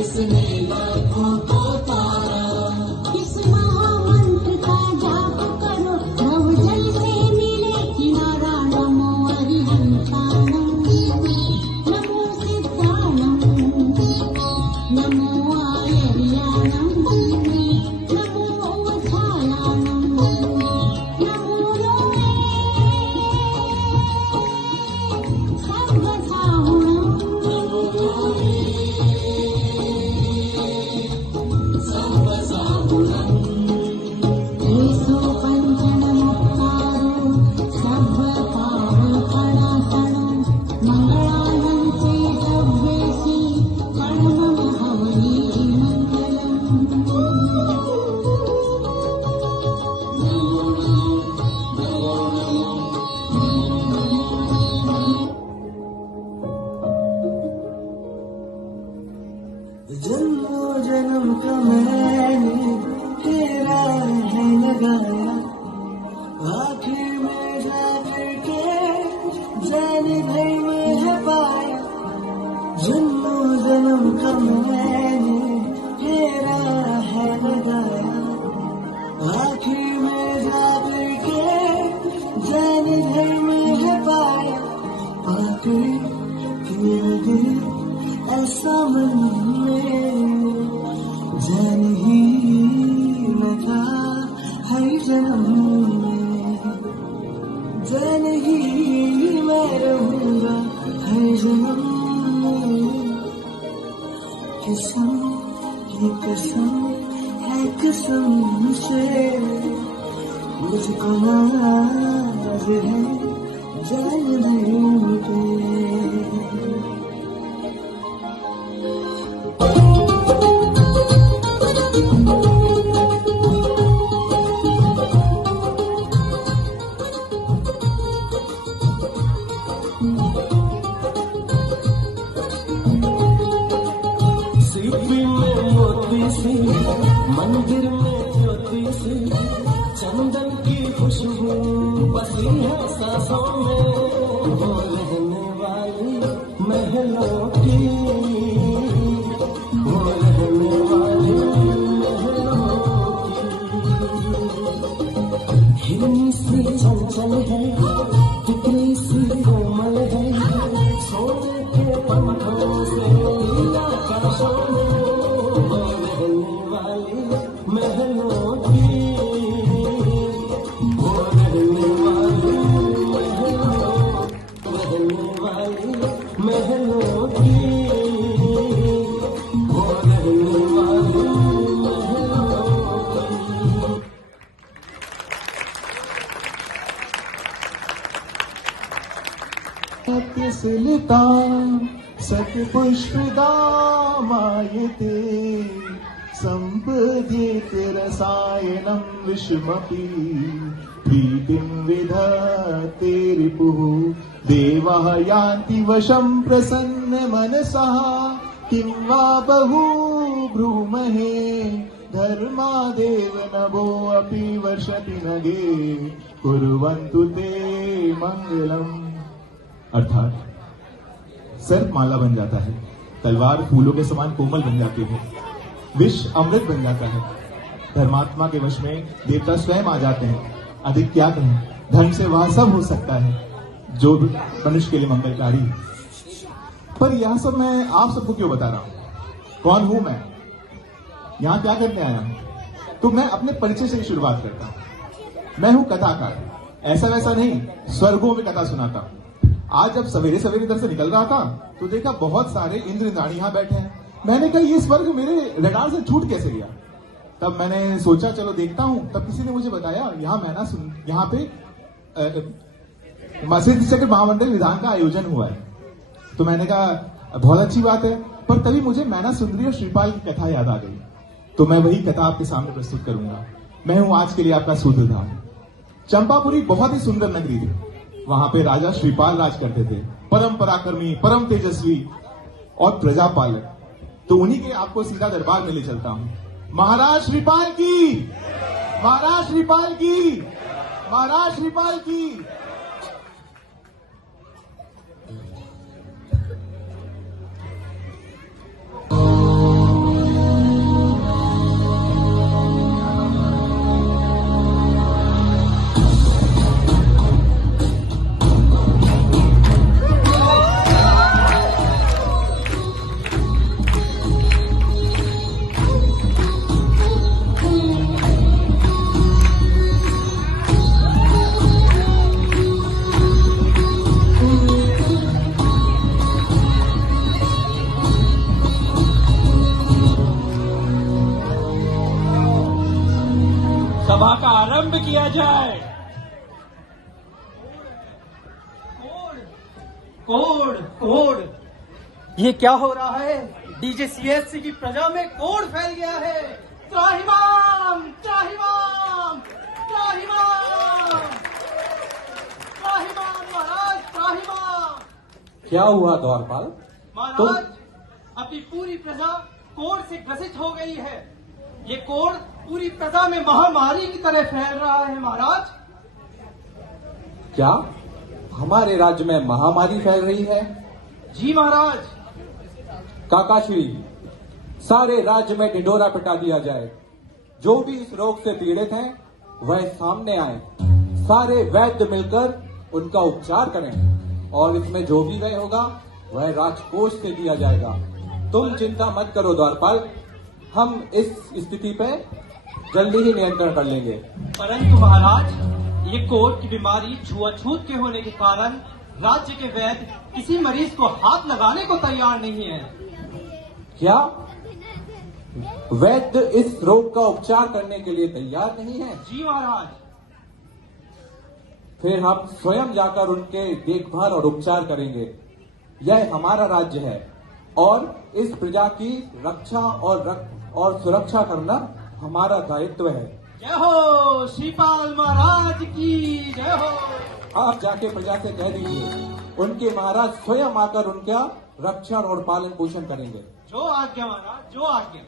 इसने लाखों को तारा। इस महामंत्र का जाप करो, भवजल से मिले किनारा। नमो अरिहंताणं, नमो सिद्धाणं, नमो आयर्याणं, नमो अवधायाणं, नमो लोके सर्वसाहुणं। ईसो पञ्चनमुक्तारो सर्वपापपणासनो, मङ्गलानं ते सर्वेसि परमहवनी मङ्गलम्। जन्मों जन्म का मैंने तेरा है लगाया, आखिर में जाकर के जाने भई में है पाया। जन्मों जन्म का मैंने तेरा है लगाया, आखिर में जाकर के जाने भई में है पाया। आखिर तेरा दिल ऐसा मन में जान ही लगा, हर जन्म में जान ही मैं रहूंगा, हर जन्म में। कसम ये कसम है कसम से, मुझको नाज है जान नहीं के। सीपी में मोती सी, मंदिर में ज्योति सी, चंदन की खुशबू बसी है सांसों में। वो रहने वाली महलों की, वो रहने वाली महलों की। हिरनी सी चंचल है, तितली सी कोमल है, सोने के पंखों से लीला आकाशों में। वो रहने वाली महलों की, वो रहने वाली महलों की, वो रहने वाली महलों की। सत्यसलिता सत्पुष्पदामायते, सम्पद्येते रसायनं विषमपि। प्रीतिं विधत्ते रिपुः, देवाः यान्ति वशं प्रसन्न मनसः। किं वा बहु ब्रूमहे, धर्मादेव नभो अपि वर्षति नगे। कुर्वन्तु ते मङ्गलम्। अर्थात सर्प माला बन जाता है, तलवार फूलों के समान कोमल बन जाती है, विष अमृत बन जाता है, धर्मात्मा के वश में देवता स्वयं आ जाते हैं। अधिक क्या कहें, धन से वह सब हो सकता है जो मनुष्य के लिए मंगलकारी है। पर यह सब मैं आप सबको क्यों बता रहा हूं? कौन हूं मैं, यहां क्या करने आया हूं? तो मैं अपने परिचय से ही शुरुआत करता हूं। मैं हूं कथाकार, ऐसा वैसा नहीं, स्वर्गों में कथा सुनाता हूं। आज जब सवेरे सवेरे इधर से निकल रहा था तो देखा बहुत सारे इंद्र इंद्राणी यहां बैठे हैं। मैंने कहा ये स्वर्ग मेरे रडार से छूट कैसे गया? तब मैंने सोचा चलो देखता हूं। तब किसी ने मुझे बताया यहाँ पे सिद्ध चक्र महामंडल विधान का आयोजन हुआ है। तो मैंने कहा बहुत अच्छी बात है, पर तभी मुझे मैना सुंदरी और श्रीपाल की कथा याद आ गई। तो मैं वही कथा आपके सामने प्रस्तुत करूंगा। मैं हूं आज के लिए आपका सूत्रधार। चंपापुरी बहुत ही सुंदर नगरी थी। वहां पे राजा श्रीपाल राज करते थे, परम पराक्रमी, परम तेजस्वी और प्रजापालक। तो उन्हीं के आपको सीधा दरबार में ले चलता हूं। महाराज श्रीपाल की, महाराज श्रीपाल की, महाराज श्रीपाल की। आरंभ किया जाए। कोड कोड ये क्या हो रहा है? डीजेसीएससी की प्रजा में कोड फैल गया है। त्राहिमाम त्राहिमाम त्राहिमाम त्राहिमाम महाराज त्राहिमाम। क्या हुआ द्वारपाल? महाराज अपनी पूरी प्रजा कोड़ से ग्रसित हो गई है। ये कोड़ पूरी प्रजा में महामारी की तरह फैल रहा है महाराज। क्या हमारे राज्य में महामारी फैल रही है? जी महाराज। काकाश्री, सारे राज्य में ढिंढोरा पिटा दिया जाए। जो भी इस रोग से पीड़ित हैं, वह सामने आए। सारे वैद्य मिलकर उनका उपचार करें और इसमें जो भी व्यय होगा वह राजकोष से दिया जाएगा। तुम चिंता मत करो द्वारपाल, हम इस स्थिति पे जल्दी ही नियंत्रण कर लेंगे। परंतु महाराज, ये कोढ़ की बीमारी छुआछूत के होने के कारण राज्य के वैद्य किसी मरीज को हाथ लगाने को तैयार नहीं है। क्या वैद्य इस रोग का उपचार करने के लिए तैयार नहीं है? जी महाराज। फिर हम स्वयं जाकर उनके देखभाल और उपचार करेंगे। यह हमारा राज्य है और इस प्रजा की रक्षा और सुरक्षा करना हमारा दायित्व है। जय हो श्रीपाल महाराज की जय हो। आप जाके प्रजा से कह दीजिए, उनके महाराज स्वयं आकर उनका रक्षण और पालन पोषण करेंगे। जो आज्ञा महाराज, जो आज्ञा।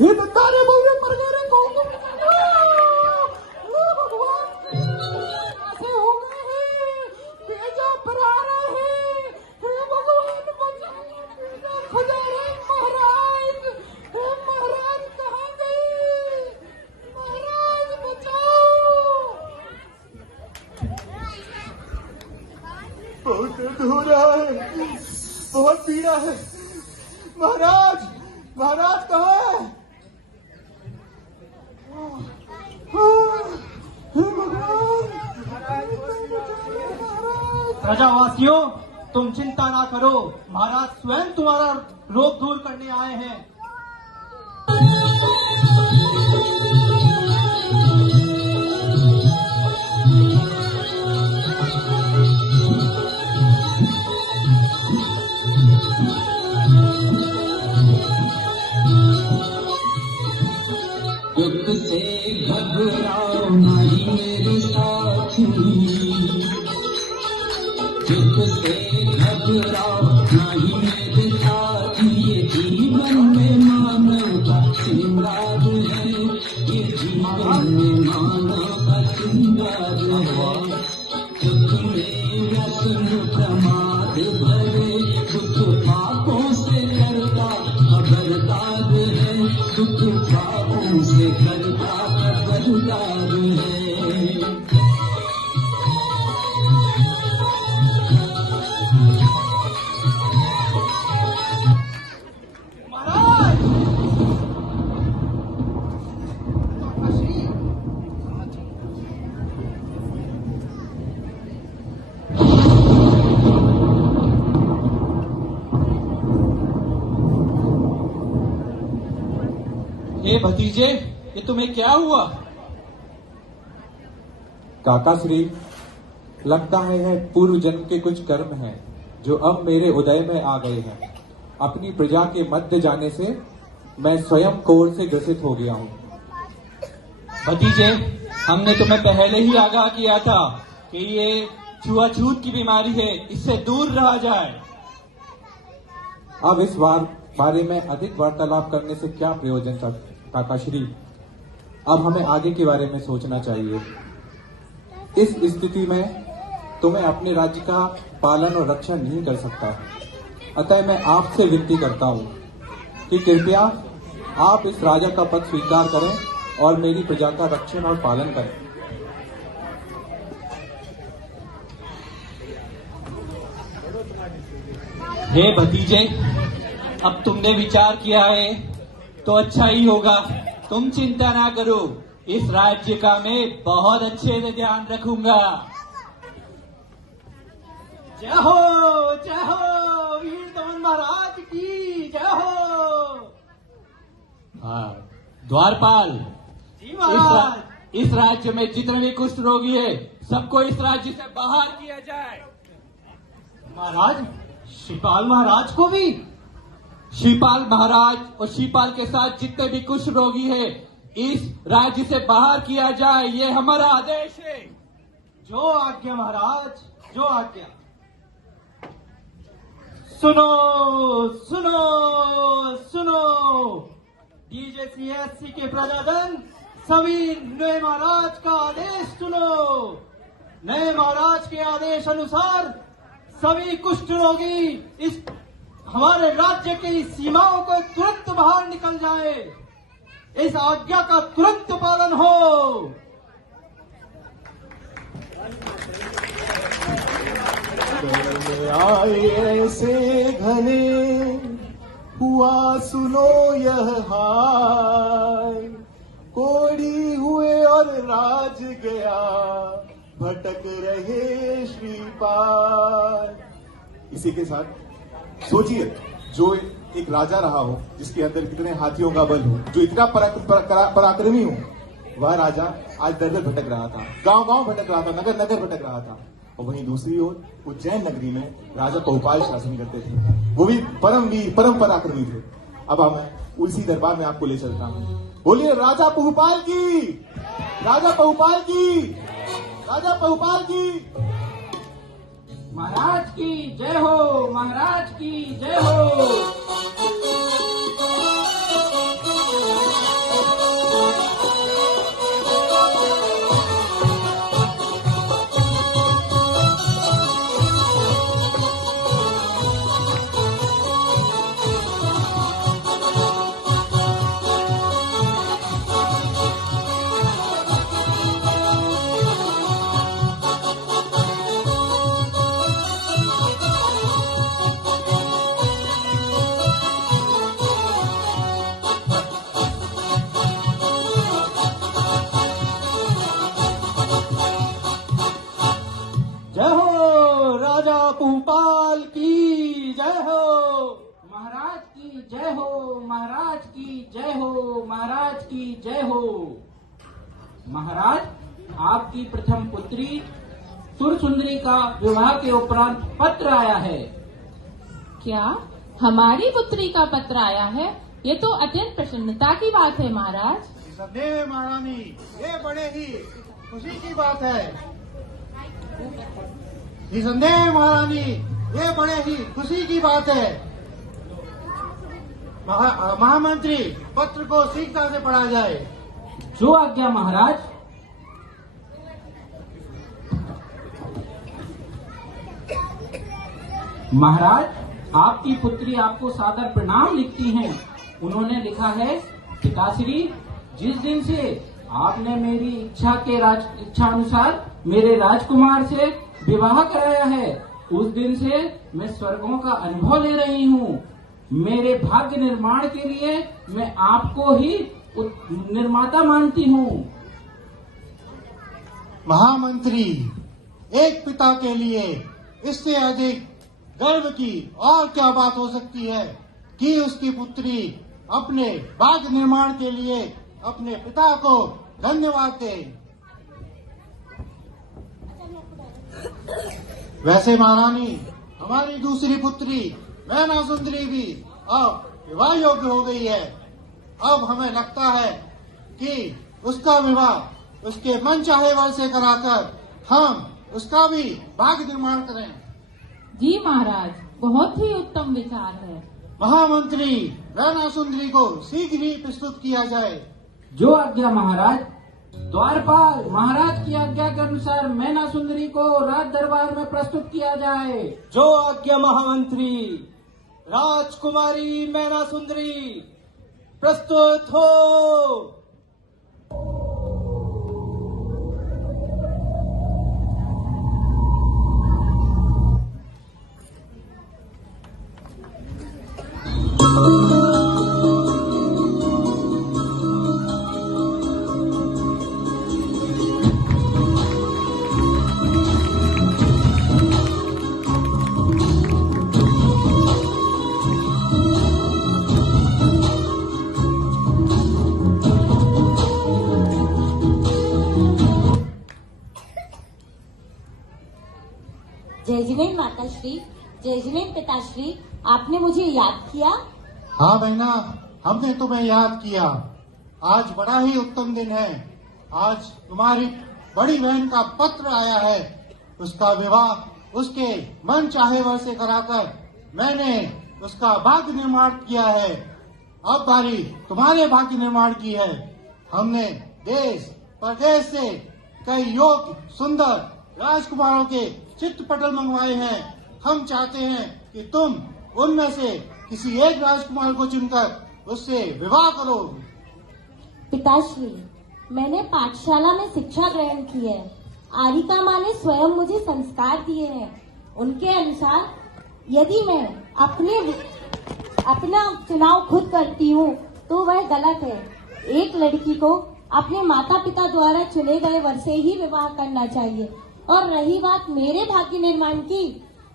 ये तारे बोले मर गए रे, कौन को भगवान कैसे हो गए हैं? भेजा पर आ रहा है। हे भगवान बचाओ, भेजा खुदा रे महाराज। हे महाराज कहाँ गए? महाराज बचाओ। बहुत दर्द हो रहा है, बहुत पीड़ा है। महाराज, महाराज कहाँ है? प्रजावासियों, तुम चिंता ना करो, महाराज स्वयं तुम्हारा रोग दूर करने आए हैं। दुख से घबराओ नहीं मेरे साथी, दुख से घबराओ नहीं मेरे साथी। ये जीवन में मानव का श्रृंगार है, ये जीवन में मानव का श्रृंगार है। दुख में व्यसन प्रमाद भरे, दुख पापों से करता खबरदार है, दुख पापों से करता खबरदार है। महाराज हे भतीजे, ये तुम्हें क्या हुआ? काकाश्री, लगता है यह पूर्व जन्म के कुछ कर्म हैं जो अब मेरे उदय में आ गए हैं। अपनी प्रजा के मध्य जाने से मैं स्वयं कोढ़ से ग्रसित हो गया हूँ। भतीजे, हमने तुम्हें पहले ही आगाह किया था कि ये छुआछूत की बीमारी है, इससे दूर रहा जाए। अब इस बारे में अधिक वार्तालाप करने से क्या प्रयोजन था काकाश्री? अब हमें आगे के बारे में सोचना चाहिए। इस स्थिति में तुम्हें अपने राज्य का पालन और रक्षण नहीं कर सकता, अतः मैं आपसे विनती करता हूँ कि कृपया आप इस राजा का पद स्वीकार करें और मेरी प्रजा का रक्षण और पालन करें। हे भतीजे, अब तुमने विचार किया है तो अच्छा ही होगा। तुम चिंता ना करो, इस राज्य का मैं बहुत अच्छे से ध्यान रखूंगा। जय हो वीर दमन महाराज की जय हो। द्वारपाल, जी महाराज। इस राज्य में जितने भी कुष्ठ रोगी है सबको इस राज्य से बाहर किया जाए। महाराज, शिपाल महाराज को भी? शिपाल महाराज और शिपाल के साथ जितने भी कुष्ठ रोगी है इस राज्य से बाहर किया जाए, ये हमारा आदेश है। जो आज्ञा महाराज, जो आज्ञा। सुनो सुनो सुनो, डीजेसीएससी के प्रजाजन, सभी नए महाराज का आदेश सुनो। नए महाराज के आदेश अनुसार सभी कुष्ठ रोगी इस हमारे राज्य की सीमाओं को तुरंत बाहर निकल जाए। इस आज्ञा का तुरंत पालन हो। आए ऐसे घने हुआ सुनो यह हाय, कोड़ी हुए और राज गया, भटक रहे श्रीपाल। इसी के साथ सोचिए, जो एक राजा रहा हो जिसके अंदर कितने हाथियों का बल हो, जो इतना पराक्रमी हो, वह राजा आज दर दर भटक रहा था, गांव गांव भटक रहा था, नगर नगर भटक रहा था। और वहीं दूसरी ओर उज्जैन नगरी में राजा बहुपाल शासन करते थे, वो भी परम वीर परम पराक्रमी थे। अब मैं उसी दरबार में आपको ले चलता हूँ। बोलिए राजा बहुपाल की, राजा बहुपाल की, राजा बहुपाल की। महाराज की जय हो, महाराज की जय हो। जय हो राजा बहुपाल की जय हो। महाराज की जय हो, महाराज की जय हो, महाराज की जय हो। महाराज, आपकी प्रथम पुत्री सुरसुंदरी का विवाह के उपरांत पत्र आया है। क्या हमारी पुत्री का पत्र आया है? ये तो अत्यंत प्रसन्नता की बात है महाराज। सदैव महारानी, ये बड़े ही खुशी की बात है। निसंदेह महारानी, ये बड़े ही खुशी की बात है। महामंत्री, पत्र को शीघ्रता से पढ़ा जाए। जो आज्ञा महाराज। महाराज, आपकी पुत्री आपको सादर प्रणाम लिखती हैं। उन्होंने लिखा है, पिताश्री, जिस दिन से आपने मेरी इच्छा अनुसार मेरे राजकुमार से विवाह कराया है, उस दिन से मैं स्वर्गों का अनुभव ले रही हूँ। मेरे भाग्य निर्माण के लिए मैं आपको ही निर्माता मानती हूँ। महामंत्री, एक पिता के लिए इससे अधिक गर्व की और क्या बात हो सकती है कि उसकी पुत्री अपने भाग्य निर्माण के लिए अपने पिता को धन्यवाद दे। वैसे महारानी, हमारी दूसरी पुत्री मैना सुंदरी भी अब विवाह योग्य हो गई है। अब हमें लगता है कि उसका विवाह उसके मन चाहे वर से कराकर हम उसका भी भाग्य निर्माण करें। जी महाराज, बहुत ही उत्तम विचार है। महामंत्री, मैना सुंदरी को शीघ्र ही प्रस्तुत किया जाए। जो आज्ञा महाराज। द्वारपाल, महाराज की आज्ञा के अनुसार मैना सुंदरी को राज दरबार में प्रस्तुत किया जाए। जो आज्ञा महामंत्री। राजकुमारी मैना सुंदरी प्रस्तुत हो। जय जिनेन्द्र माताश्री, जय जिनेन्द्र पिताश्री, आपने मुझे याद किया? हाँ बहना, हमने तुम्हें याद किया। आज बड़ा ही उत्तम दिन है। आज तुम्हारी बड़ी बहन का पत्र आया है। उसका विवाह उसके मन चाहे वर से कराकर मैंने उसका भाग्य निर्माण किया है। अब बारी तुम्हारे भाग्य निर्माण की है। हमने देश प्रदेश से कई योग्य सुंदर राजकुमारों के चित्रपटल मंगवाए हैं। हम चाहते हैं कि तुम उनमें से किसी एक राजकुमार को चुनकर उससे विवाह करो। पिताश्री, मैंने पाठशाला में शिक्षा ग्रहण की है। आरिका माँ ने स्वयं मुझे संस्कार दिए हैं। उनके अनुसार यदि मैं अपना चुनाव खुद करती हूँ तो वह गलत है। एक लड़की को अपने माता पिता द्वारा चुने गए वर से ही विवाह करना चाहिए। और रही बात मेरे भाग्य निर्माण की,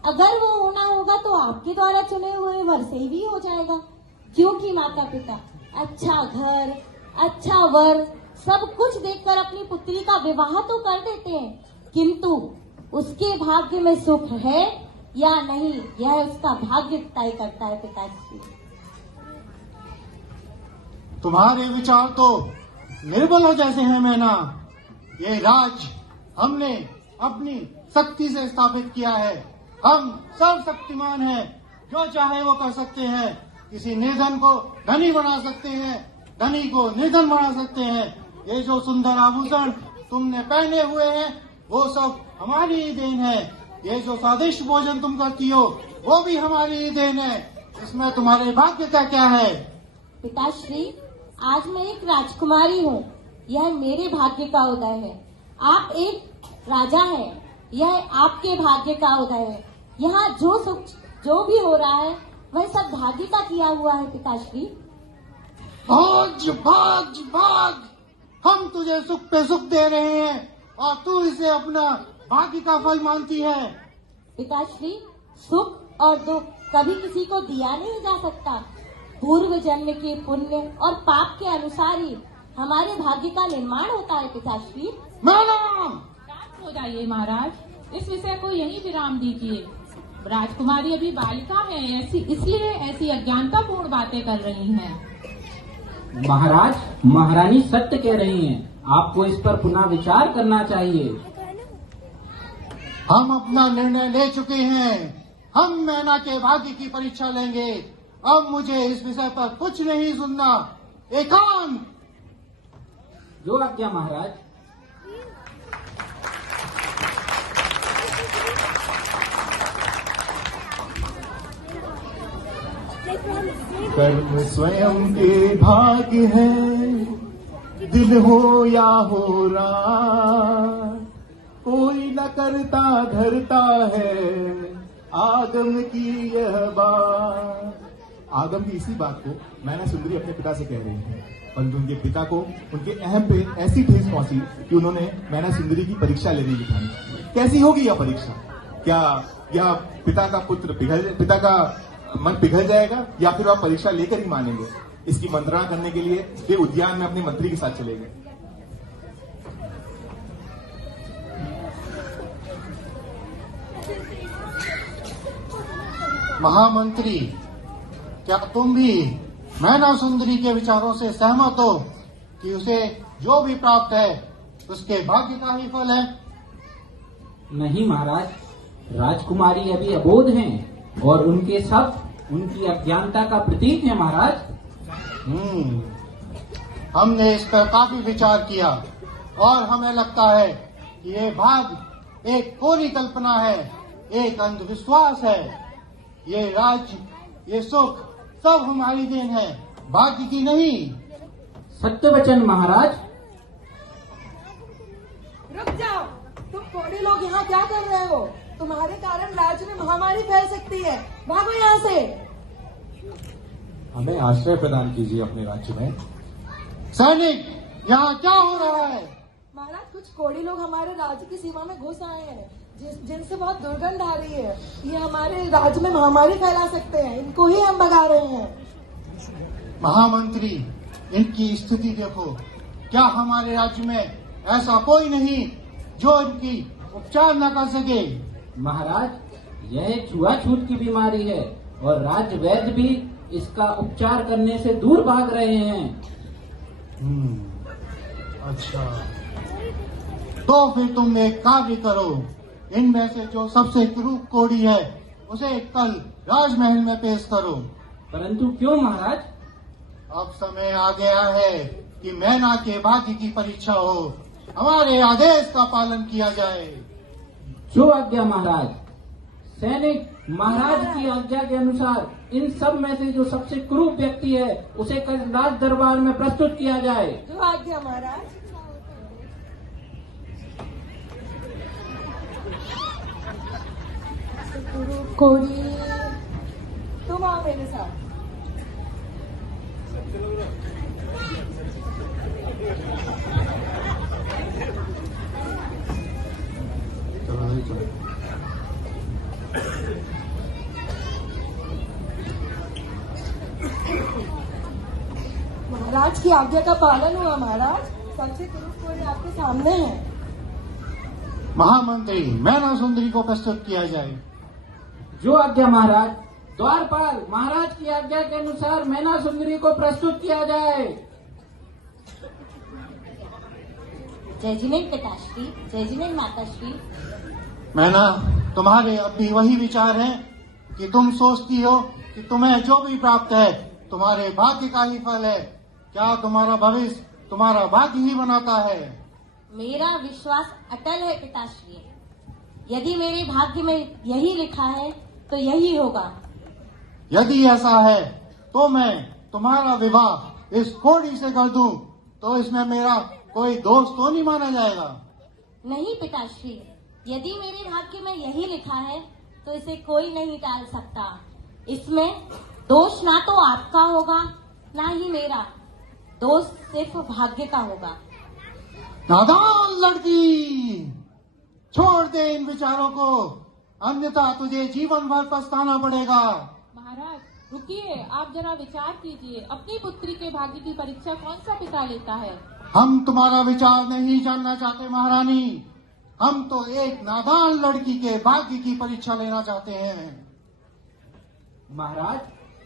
अगर वो होना होगा तो आपके द्वारा चुने हुए वर से ही हो जाएगा, क्योंकि माता पिता अच्छा घर, अच्छा वर सब कुछ देखकर अपनी पुत्री का विवाह तो कर देते हैं, किंतु उसके भाग्य में सुख है या नहीं, यह उसका भाग्य तय करता है। पिताजी, तुम्हारे विचार तो निर्बल जैसे हैं मैना। ये राज हमने अपनी शक्ति से स्थापित किया है। हम सर्वशक्तिमान हैं, जो चाहे वो कर सकते हैं। किसी निर्धन को धनी बना सकते हैं, धनी को निर्धन बना सकते हैं। ये जो सुंदर आभूषण तुमने पहने हुए हैं वो सब हमारी ही देन है। ये जो स्वादिष्ट भोजन तुम करती हो वो भी हमारी ही देन है। इसमें तुम्हारे भाग्य का क्या है? पिताश्री, आज मैं एक राजकुमारी हूँ, यह मेरे भाग्य का उदय है। आप एक राजा हैं, यह आपके भाग्य का उदय है। यहाँ जो सुख जो भी हो रहा है वह सब भाग्य का किया हुआ है। पिताश्री, भाग भाग भाग, हम तुझे सुख पे सुख दे रहे हैं और तू इसे अपना भाग्य का फल मानती है। पिताश्री, सुख और दुख कभी किसी को दिया नहीं जा सकता। पूर्व जन्म के पुण्य और पाप के अनुसार ही हमारे भाग्य का निर्माण होता है। पिताश्री, मैडम शांत हो जाइए महाराज, इस विषय को यहीं विराम दीजिए। राजकुमारी अभी बालिका है, इसलिए ऐसी अज्ञानतापूर्ण बातें कर रही हैं। महाराज, महारानी सत्य कह रही हैं। आपको इस पर पुनः विचार करना चाहिए। हम अपना निर्णय ले चुके हैं। हम मैना के भाग्य की परीक्षा लेंगे। अब मुझे इस विषय पर कुछ नहीं सुनना। एकांत। जो आज्ञा महाराज। कर्म स्वयं के भाग्य है, दिल हो या हो रात, कोई न करता धरता है आदम की यह बात। आदम की इसी बात को मैना सुंदरी अपने पिता से कह रही है, परंतु उनके पिता को उनके अहम पे ऐसी ठेस पहुंची कि उन्होंने मैना सुंदरी की परीक्षा लेने की ठानी। कैसी होगी यह परीक्षा? क्या यह पिता का मन पिघल जाएगा या फिर वह परीक्षा लेकर ही मानेंगे? इसकी मंत्रणा करने के लिए वे उद्यान में अपने मंत्री के साथ चले गए। महामंत्री, क्या तुम भी मैना सुंदरी के विचारों से सहमत हो कि उसे जो भी प्राप्त है उसके भाग्य का ही फल है? नहीं महाराज, राजकुमारी अभी अबोध हैं और उनके शब्द उनकी अज्ञानता का प्रतीक है महाराज। हमने इस पर काफी विचार किया और हमें लगता है कि ये भाग एक कोरी कल्पना है, एक अंधविश्वास है। ये राज्य, ये सुख सब हमारी देन है, भाग्य की नहीं। सत्य वचन महाराज। रुक जाओ, तुम कोड़ी लोग यहाँ क्या कर रहे हो? तुम्हारे कारण राज्य में महामारी फैल सकती है, भागो यहाँ से। हमें आश्रय प्रदान कीजिए अपने राज्य में। सैनिक, यहाँ क्या हो रहा है? महाराज, कुछ कोड़ी लोग हमारे राज्य की सीमा में घुस आए हैं, जिनसे बहुत दुर्गंध आ रही है। ये हमारे राज्य में महामारी फैला सकते हैं, इनको ही हम भगा रहे हैं। महामंत्री, इनकी स्थिति देखो। क्या हमारे राज्य में ऐसा कोई नहीं जो इनकी उपचार न कर सके? महाराज, यह छुआछूत की बीमारी है और राज्य वैद्य भी इसका उपचार करने से दूर भाग रहे हैं। अच्छा, तो फिर तुम एक कार्य करो, इनमें से जो सबसे क्रूर कोड़ी है उसे कल राजमहल में पेश करो। परंतु क्यों महाराज? अब समय आ गया है कि मैना के भाग्य की परीक्षा हो, हमारे आदेश का पालन किया जाए। जो आज्ञा महाराज। सैनिक, महाराज की आज्ञा के अनुसार इन सब में से जो सबसे क्रूर व्यक्ति है उसे कल राज दरबार में प्रस्तुत किया जाए। जो आज्ञा महाराज। कोड़ी, तुम आओ मेरे साथ। महाराज की आज्ञा का पालन हुआ महाराज। सबसे क्रूर कोड़ी आपके सामने है। महामंत्री, मैना सुंदरी को प्रस्तुत किया जाए। जो आज्ञा महाराज। द्वारपाल, महाराज की आज्ञा के अनुसार मैना सुंदरी को प्रस्तुत किया जाए। जजमेंट पिताश्री, जजमेंट माताश्री। मैना, तुम्हारे अब भी वही विचार हैं कि तुम सोचती हो कि तुम्हें जो भी प्राप्त है तुम्हारे भाग्य का ही फल है। क्या तुम्हारा भविष्य तुम्हारा भाग्य ही बनाता है? मेरा विश्वास अटल है पिताश्री। यदि मेरे भाग्य में यही लिखा है तो यही होगा। यदि ऐसा है तो मैं तुम्हारा विवाह इस कोड़ी से कर दूं तो इसमें मेरा कोई दोष तो नहीं माना जाएगा? नहीं पिताश्री, यदि मेरे भाग्य में यही लिखा है तो इसे कोई नहीं टाल सकता। इसमें दोष ना तो आपका होगा ना ही मेरा, दोष सिर्फ भाग्य का होगा। नादान लड़की, छोड़ दे इन विचारों को, अन्यथा तुझे जीवन भर पछताना पड़ेगा। महाराज रुकिए, आप जरा विचार कीजिए। अपनी पुत्री के भाग्य की परीक्षा कौन सा पिता लेता है? हम तुम्हारा विचार नहीं जानना चाहते महारानी, हम तो एक नादान लड़की के भाग्य की परीक्षा लेना चाहते हैं। महाराज,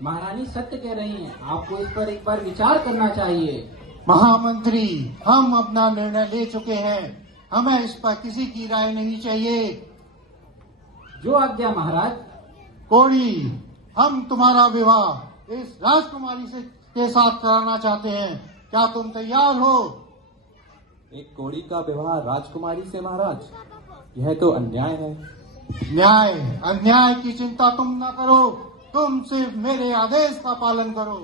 महारानी सत्य कह रही हैं, आपको इस पर एक बार विचार करना चाहिए। महामंत्री, हम अपना निर्णय ले चुके हैं, हमें इस पर किसी की राय नहीं चाहिए। जो आज्ञा महाराज। कोड़ी, हम तुम्हारा विवाह इस राजकुमारी से के साथ कराना चाहते हैं, क्या तुम तैयार हो? एक कोड़ी का विवाह राजकुमारी से महाराज, यह तो अन्याय है। न्याय अन्याय की चिंता तुम न करो, तुम सिर्फ मेरे आदेश का पालन करो।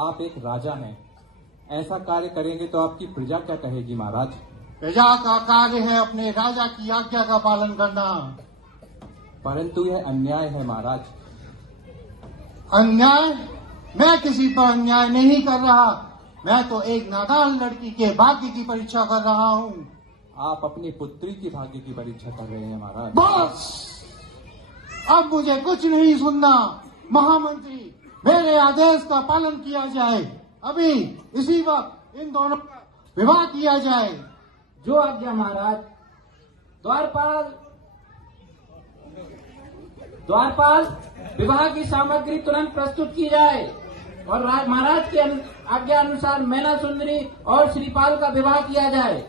आप एक राजा हैं, ऐसा कार्य करेंगे तो आपकी प्रजा क्या कहेगी महाराज? प्रजा का कार्य है अपने राजा की आज्ञा का पालन करना। परंतु यह अन्याय है महाराज। अन्याय? मैं किसी पर अन्याय नहीं कर रहा, मैं तो एक नादान लड़की के भाग्य की परीक्षा कर रहा हूँ। आप अपनी पुत्री की भाग्य की परीक्षा कर रहे हैं महाराज। बस, अब मुझे कुछ नहीं सुनना। महामंत्री, मेरे आदेश का पालन किया जाए, अभी इसी वक्त इन दोनों का विवाह किया जाए। जो आज्ञा महाराज। द्वारपाल, विवाह की सामग्री तुरंत प्रस्तुत की जाए और महाराज की आज्ञा अनुसार मैना सुंदरी और श्रीपाल का विवाह किया जाए।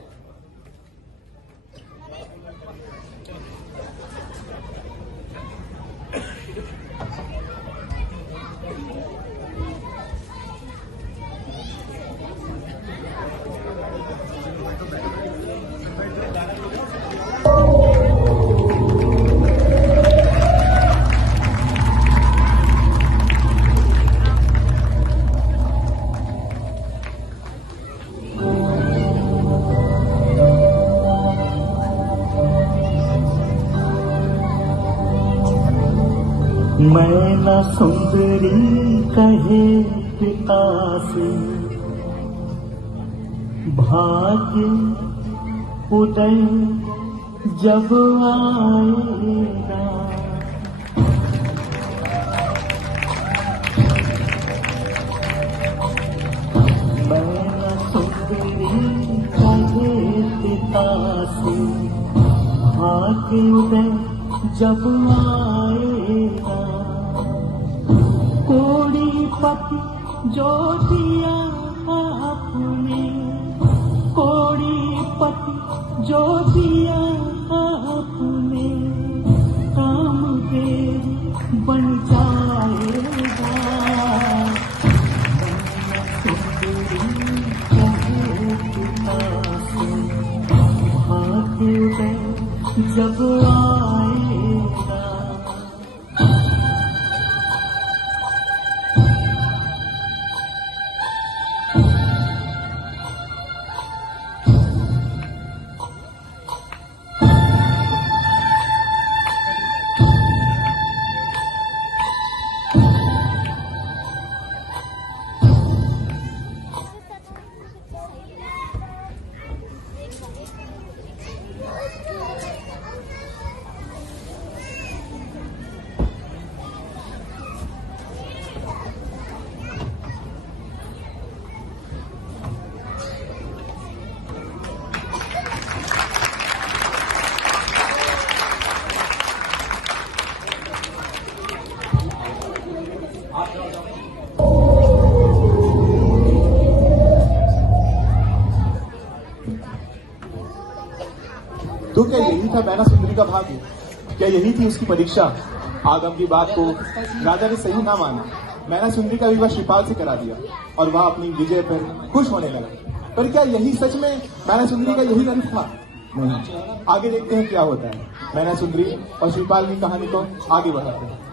मैना सुंदरी कहे पिता से, भाग्य उदय जब आएगा। मैना सुंदरी कहे पिता से, भाग्य उदय जब आएगा कोड़ी पति जो दिया आपने, कोड़ी पति जो दिया आपने, काम देव बन जाएगा। हाथ जब आएगा। तो क्या यही था मैना सुंदरी का भाग्य? क्या यही थी उसकी परीक्षा? आगम की बात को राजा ने सही ना माना। मैना सुंदरी का विवाह श्रीपाल से करा दिया और वह अपनी विजय पर खुश होने लगा। पर क्या यही सच में मैना सुंदरी का यही अंत था? नहीं। आगे देखते हैं क्या होता है। मैना सुंदरी और श्रीपाल की कहानी को आगे बढ़ाते हैं।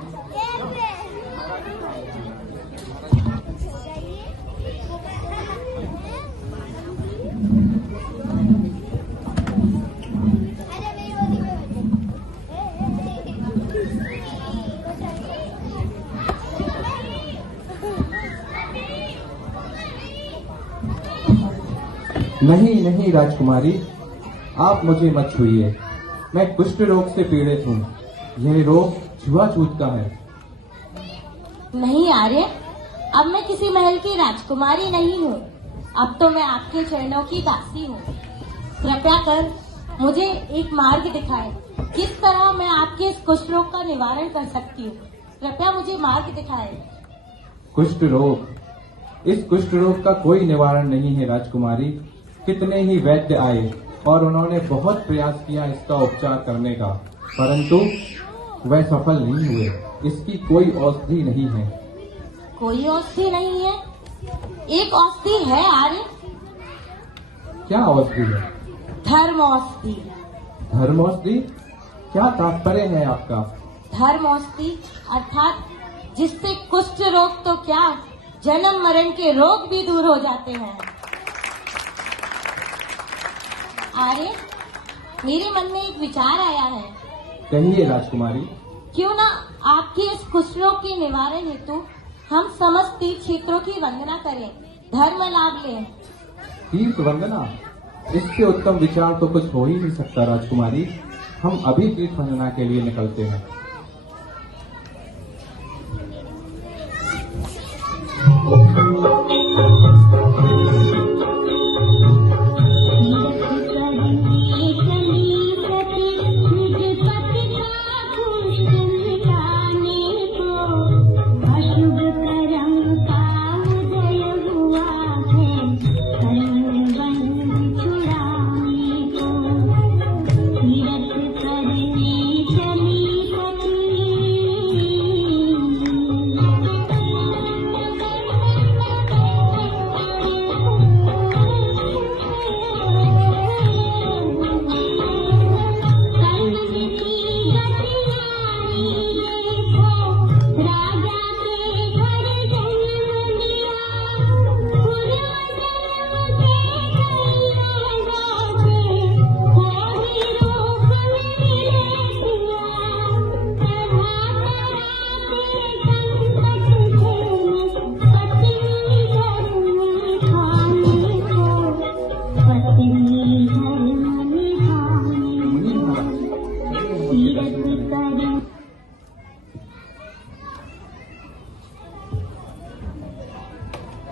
नहीं नहीं राजकुमारी, आप मुझे मत छूइए। मैं कुष्ठ रोग से पीड़ित हूँ। यह रोग छुआछूत का है। नहीं आर्य, अब मैं किसी महल की राजकुमारी नहीं हूँ। अब तो मैं आपके चरणों की दासी हूँ। कृपया कर मुझे एक मार्ग दिखाएं। किस तरह मैं आपके इस कुष्ठ रोग का निवारण कर सकती हूँ? कृपया मुझे मार्ग दिखाएं। कुष्ठ रोग? इस कुष्ठ रोग का कोई निवारण नहीं है राजकुमारी। कितने ही वैद्य आए और उन्होंने बहुत प्रयास किया इसका उपचार करने का, परंतु वह सफल नहीं हुए। इसकी कोई औषधि नहीं है। कोई औषधि नहीं है? एक औषधि है आर्य। क्या औषधि है? धर्म औषधि। धर्म औषधि? क्या तात्पर्य है आपका? धर्म औषधि अर्थात जिससे कुष्ठ रोग तो क्या, जन्म मरण के रोग भी दूर हो जाते हैं। आर्य, मेरे मन में एक विचार आया है। कहिए राजकुमारी। क्यों ना आपके इस कुष्ठ रोग के निवारण हेतु हम समस्त तीर्थ क्षेत्रों की वंदना करें, धर्म लाभ लें। तीर्थ वंदना? इससे उत्तम विचार तो कुछ हो ही नहीं सकता राजकुमारी। हम अभी तीर्थ वंदना के लिए निकलते हैं।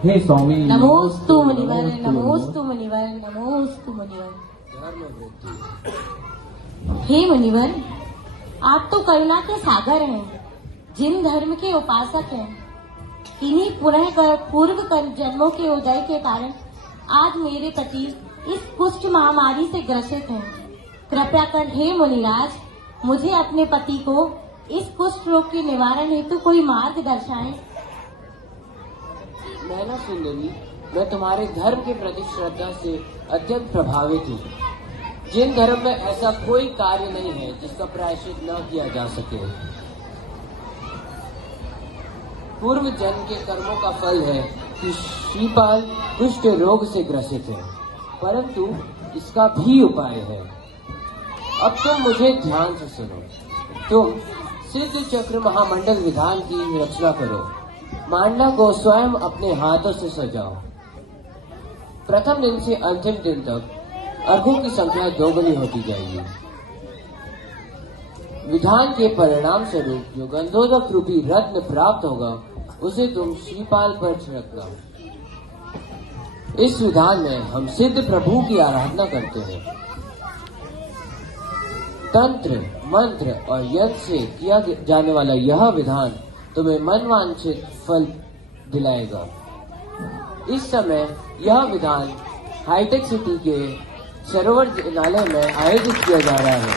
हे स्वामी। नमोस्तु मुनिवर, नमोस्तु मुनिवर, नमोस्तु मुनिवर। हे मुनिवर, आप तो करुणा के सागर हैं, जिन धर्म के उपासक हैं। इन्हीं पूर्व जन्मों के उदय के कारण आज मेरे पति इस कुष्ठ महामारी से ग्रसित हैं। कृपया कर हे मुनिराज, मुझे अपने पति को इस कुष्ठ रोग के निवारण हेतु कोई मार्ग दर्शाएं। मैना सुंदरी, मैं तुम्हारे धर्म के प्रति श्रद्धा से अत्यंत प्रभावित हूँ। जिन धर्म में ऐसा कोई कार्य नहीं है जिसका प्रायश्चित न किया जा सके। पूर्व जन्म के कर्मों का फल है कि श्रीपाल कुष्ठ रोग से ग्रसित है, परंतु इसका भी उपाय है। अब तुम मुझे ध्यान से सुनो। तुम सिद्ध चक्र महामंडल विधान की रचना करो। मांडला को स्वयं अपने हाथों से सजाओ। प्रथम दिन से अंतिम दिन तक अर्घों की संख्या दोगुनी होती जाएगी। विधान के परिणाम स्वरूप जो गंधोदक रूपी रत्न प्राप्त होगा उसे तुम श्रीपाल पर छिड़कना। इस विधान में हम सिद्ध प्रभु की आराधना करते हैं। तंत्र, मंत्र और यज्ञ से किया जाने वाला यह विधान तुम्हें मनवांछित फल दिलाएगा। इस समय यह विधान हाईटेक सिटी के सरोवर जिनालय में आयोजित किया जा रहा है।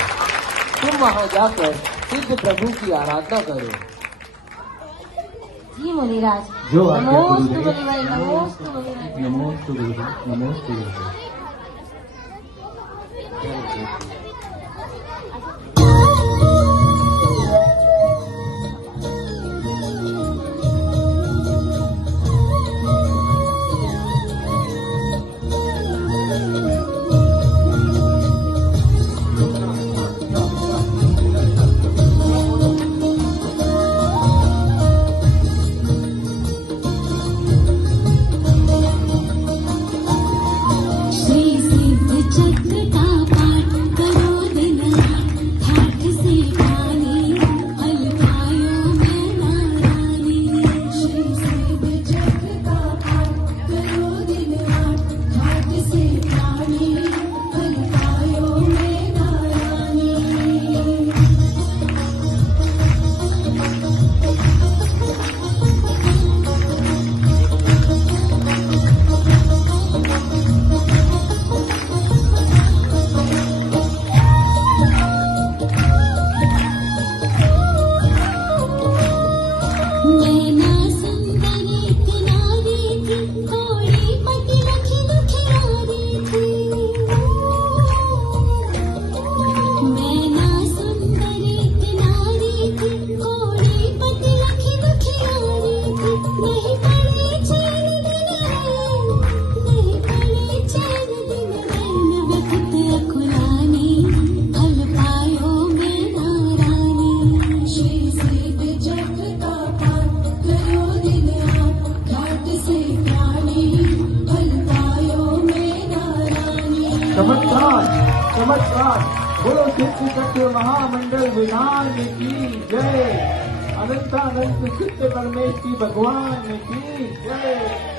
तुम वहां जाकर सिद्ध प्रभु की आराधना करो। जी मुनिराज। जो नमोस्तु मुनिवर, नमोस्तु मुनिवर। नमोस्तु गुरुदेव, नमोस्तु गुरुदेव। चमत्कार बोलो सिद्ध चक्र महामंडल विधान की जय। अनंतानंत सिद्ध परमेश्वरी भगवान की जय।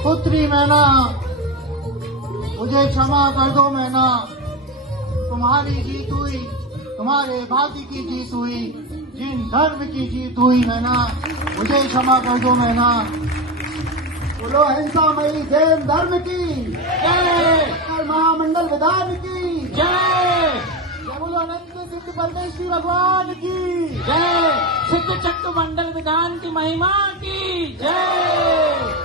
पुत्री मैना, मुझे क्षमा कर दो मैना। तुम्हारी जीत हुई, तुम्हारे भाग्य की जीत हुई, जिन धर्म की जीत हुई मैना, मुझे क्षमा कर दो मैना। बोलो अहिंसामयी जैन धर्म की जय, महामंडल विधान की जय। बोलो अनंत सिद्ध परमेश्वरी भगवान की जय। सिद्ध चक्र मंडल विधान की महिमा की जय।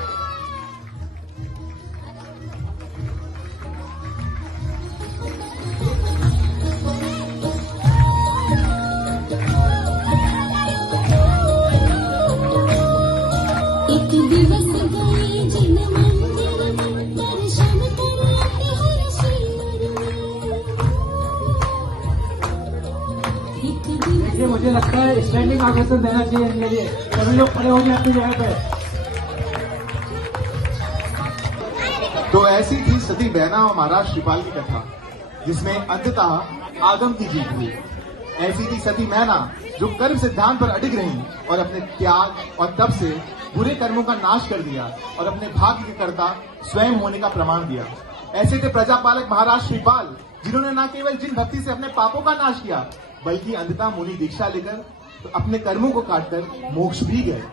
मुझे लगता है स्टैंडिंग ऑवेशन देना चाहिए इनके लिए। सभी लोग खड़े हो जाए अपनी जगह पे। तो ऐसी थी सती बहना और महाराज श्रीपाल की कथा, जिसमें अंततः आगम की जीत हुई। ऐसी थी सती मैना जो कर्म सिद्धांत पर अडिग रही और अपने त्याग और तप से बुरे कर्मों का नाश कर दिया और अपने भाग्य के कर्ता स्वयं होने का प्रमाण दिया। ऐसे थे प्रजापालक महाराज श्रीपाल, जिन्होंने न केवल जिन भक्ति से अपने पापों का नाश किया, बल्कि अंततः मुनि दीक्षा लेकर तो अपने कर्मों को काटकर मोक्ष भी गए।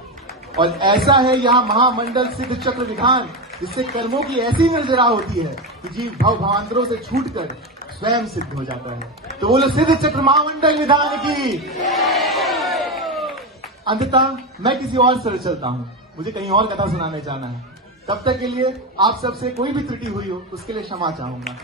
और ऐसा है यहाँ महामंडल सिद्ध चक्र विधान, जिससे कर्मों की ऐसी निर्जरा होती है कि जीव भव भावांतरों से छूटकर स्वयं सिद्ध हो जाता है। तो बोलो सिद्ध चक्र महामंडल विधान की। अंततः मैं किसी और से चलता हूँ, मुझे कहीं और कथा सुनाने जाना है। तब तक के लिए आप सबसे कोई भी त्रुटि हुई हो उसके लिए क्षमा चाहूंगा।